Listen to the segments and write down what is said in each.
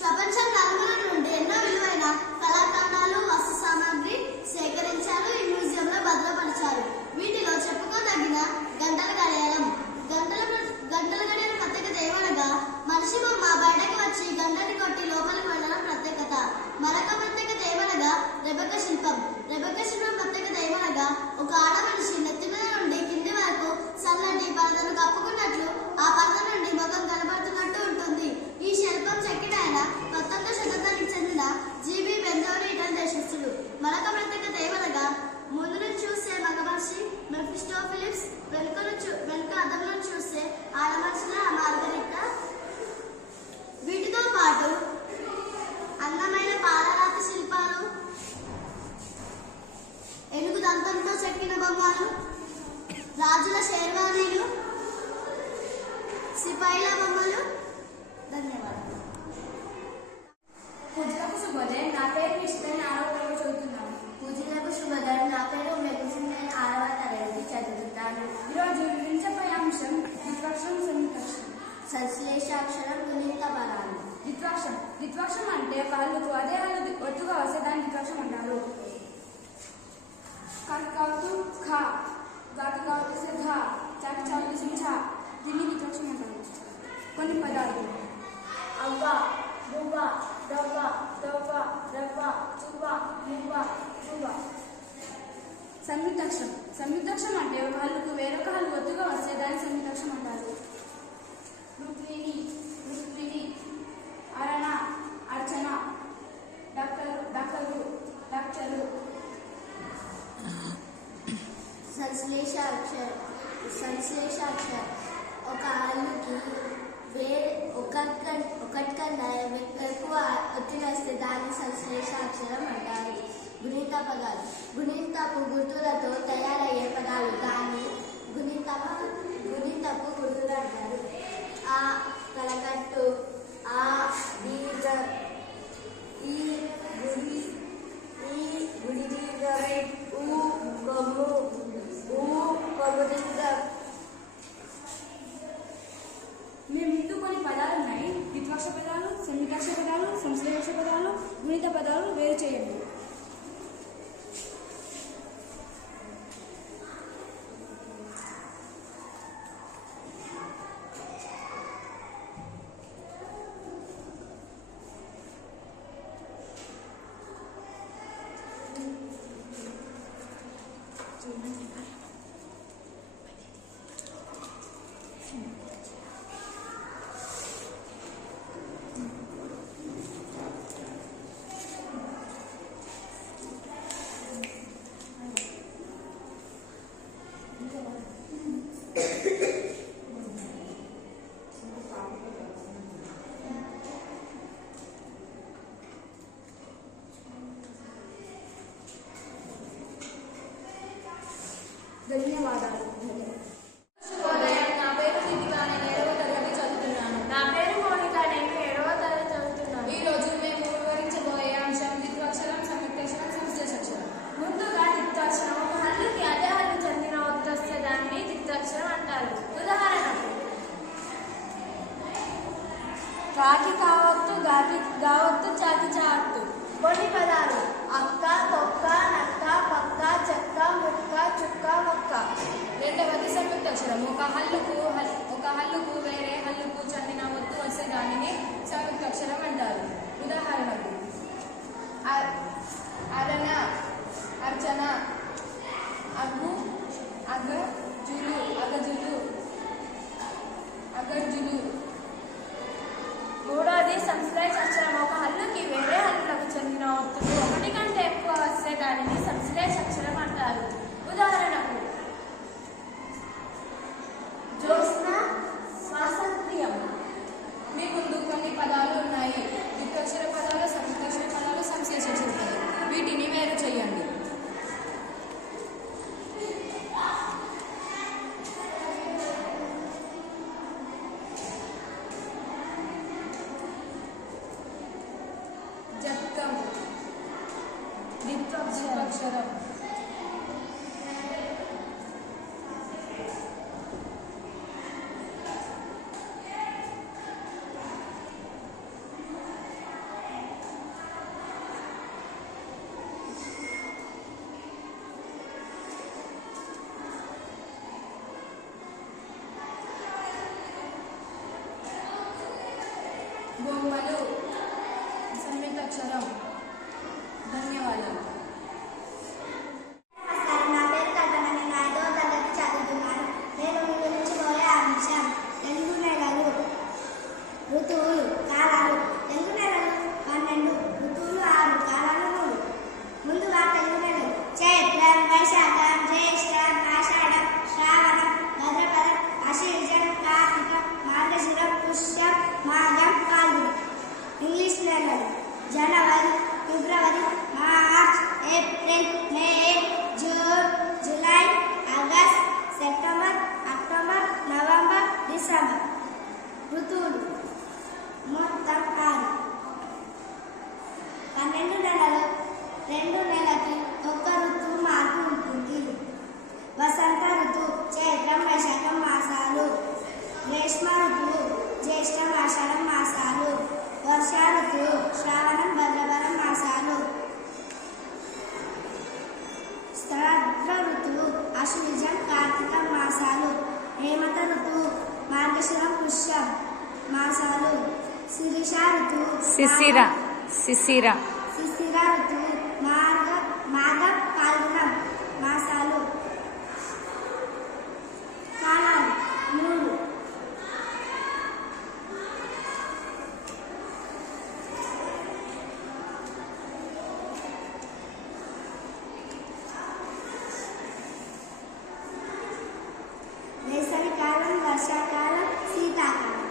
ప్రపంచం నలుమూల నుండి ఎన్నో విలువైన కళాఖండాలు, వస్తు సామాగ్రి సేకరించారు. ఈ మ్యూజియంలో భద్రపరిచారు. వీటిలో చెప్పుకోదగిన గంటల గడియారం. గంటల గడియారం ప్రత్యేకత ఏమనగా మనిషి బొమ్మ బయటకు వచ్చి గంటని కొట్టి లోపలికి వెళ్ళడం ప్రత్యేకత. మరొక ప్రత్యేకత ఏమనగా రెబెకా శిల్పం. రెబెకా శిల్పం ప్రత్యేకత ఏమనగా ఒక ఆడ మనిషి నెత్తి మీద నుండి కింది వరకు సన్నటి పరదను కప్పుకున్నట్లు ఆ పరద నుండి ముఖం కనబడుతున్నట్టు ఉంటుంది. ఈ శిల్పం చెక్కిన ఆయన 19వ శతాబ్దానికి చెందిన జీబీ బెంజౌని ఇటలీ దేశస్థుడు. మరొక ప్రత్యేకత ఏమనగా ముందు నుంచి చూస్తే మగ మనిషి మెఫిస్టోఫిలిప్స్, వెనుక అద్దంలో చూస్తే ఆడ మనిషిల మార్గరిటా. వీటితో పాటు అందమైన పాలరాతి శిల్పాలు, ఏనుగు దంతంతో చెక్కిన బొమ్మలు, రాజుల షేర్వానీలు, సిపాయిల బొమ్మలు. ధన్యవాదాలు. పూజలకు శుభోదయం. నా పేరు నిష్ఠ, 6వ తరగతి చదువుతున్నాను. పూజలకు శుభోదయం. నా పేరు మెగుసిన్, నేను 6వ తరగతి చదువుతాను. ఈరోజు వివరించబోయే అంశం ద్విత్వాక్షరం, సంయుక్తాక్షరం. సంశ్లేషాక్షరం, గుణింత పదాలు. ద్విత్వాక్షరం. ద్విత్వాక్షరం అంటే ఒక హల్లుకు అదే హల్లు ఒత్తుగా వస్తే దాన్ని ద్విత్వాక్షరం అంటారు. కాకి కావుతూ ఖ, గాకి కావుతూ ఘ, చాకి చావుతూ ఛ, దీన్ని ద్విత్వాక్షరం అంటారు. కొన్ని పదాలు: అవ్వ, బువ్వ, దవ్వ, దవ్వ, రవ్వ, చువ్వ, మువ్వ, చువ్వ. సంయుక్తాక్షరం. సంయుక్తాక్షరం అంటే ఒక హల్లుకు వేరొక హల్లు ఒత్తుగా వస్తే దాన్ని సంయుక్తాక్షరం అంటారు. రుక్మిణి, రుక్మిణి, అరణ, అర్చన, డాక్టరు, డాక్టరు. సంశ్లేషాక్షరం ఒక హల్లుకి ఒకటి కన్నా ఎక్కువ ఒత్తిడి వస్తే దాన్ని సంశ్లేషాక్షరం అంటారు. గుణింత పదాలు. గుణింతపు గుర్తులతో తయారయ్యే పదాలు దాన్ని గుణింతపు గుర్తులు అంటారు. ఆ కలకట్టు, ఆ దీర్ఘం, ఈ గుడి, ఈ గుడి దీర్ఘం, ఊ కొమ్ము, ఊ కొమ్ము దీర్ఘం. మీ ముందు కొన్ని పదాలు ఉన్నాయి. ద్విత్వాక్షర పదాలు, సంయుక్తాక్షర పదాలు, సంశ్లేష పదాలు, గుణిత పదాలు వేరు చేయండి. ధన్యవాదాలు. శుభోదయం. నా పేరు దీపిక, నేను 7వ తరగతి చదువుతున్నాను. నా పేరు మౌనిక, నేను 7వ తరగతి చదువుతున్నాను. ఈరోజు మేము వివరించబోయే అంశం ద్విత్వాక్షరం, సంయుక్తాక్షరం, సంశ్లేషాక్షరం. ముందుగా ద్విత్వాక్షరం ఒక హల్లుకి అదే హల్లు చెందిన ఒత్తు వస్తే దాన్ని ద్విత్వాక్షరం అంటారు. ఉదాహరణకు కాకి కావత్తు, గావత్తు, చాకి చావత్తు. కొన్ని పదాలు: అక్క, తొక్క, నక్క, పక్క, చెక్క, ముక్క, చుక్క, మొక్క. రెండవది సంయుక్తాక్షరం. ఒక హల్లుకు వేరే హల్లుకు చెందిన ఒత్తు వస్తే దానిని సంయుక్తాక్షరం అంటారు. ఉదాహరణకు అరణ, అర్చన, అగర్జులు. మూడవది సంశ్లేషాక్షరం. ఒక హల్లుకి వేరే హల్లులకు చెందిన ఒత్తులు ఒకటి కంటే ఎక్కువ వస్తే దానిని సంశ్లేషాక్షరం అంటారు. ఉదాహరణకు జ్యోత్స్న, స్వాతంత్ర్యం. మీ ముందు కొన్ని పదాలు ఉన్నాయి. ద్విత్వాక్షర పదాలు, సంయుక్తాక్షర పదాలు, సంశ్లేషాక్షర పదాలు. వీటిని వేరు చేయండి. బొమ్మలు సంయుక్తాక్షరం. ధన్యవాదాలు. నమస్కారం, నా పేరు కల్పన. నేను 5వ తరగతి చదువుతున్నాను. నేను మీ గురించి పోయే అంశం తెలుగు నెలలు, ఋతువులు, కాలాలు. తెలుగు నెలలు 12, ఋతువులు 6, కాలాలు 3. ముందుగా తెలుగు నెలలు: చైత్రం, వైశాఖం, జ్యేష్ఠం, ఆషాఢం, శ్రావణం, భద్రపదం, ఆశ్వీజం, కార్తీకం, మార్గశిరం, పుష్యం, మాఘం, ఫాల్గుణం. ఇంగ్లీష్ నెలలు: జనవరి, ఫిబ్రవరి, March, April, May, June, July, August, September, October, November, December. ఋతువులు మొత్తం 6. 12 నెలలు. 2 నెలలకి ఒక్క ఋతువు మార్పు ఉంటుంది. వసంత ఋతువు చైత్రం, వైశాఖం మాసాలు. గ్రీష్మ ఋతువు జ్యేష్ఠం, ఆషాఢం మాసాలు. వర్షా ఋతువు శ్రావణం, భద్రపదం మాసాలు. శరద్ ఋతువు ఆశ్వీజం, కార్తీకం మాసాలు. హేమంత ఋతువు మార్గశిరం, పుష్యం మాసాలు. శిరీష ఋతువు శిశిర ఋతువు మాఘం, ఫాల్గుణం మాసాలు. కాలాలు 3. వేసవికాలం, వర్షాకాలం, శీతాకాలం.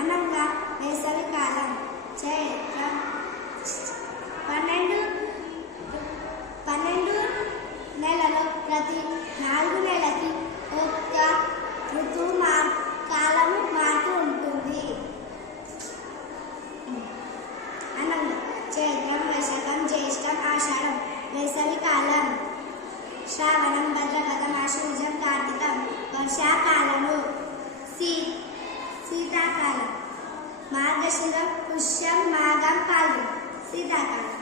అనగా వేసవికాలం చైత్రం. 12 నెలలో ప్రతి 4 నెలలకి ఒక్క ఋతువు కాలము మారుతూ ఉంటుంది. అనగా చైత్రం, వైశాఖం, జ్యేష్ఠం, ఆషాఢం. వేసవికాలం శ్రావణం, భద్రపదం, ఆశ్వీజం, కార్తీకం. వర్షాకాలము శీతాకాలం మార్గశిరం, పుష్యం, మాఘం, ఫాల్గుణం. శీతాకాలం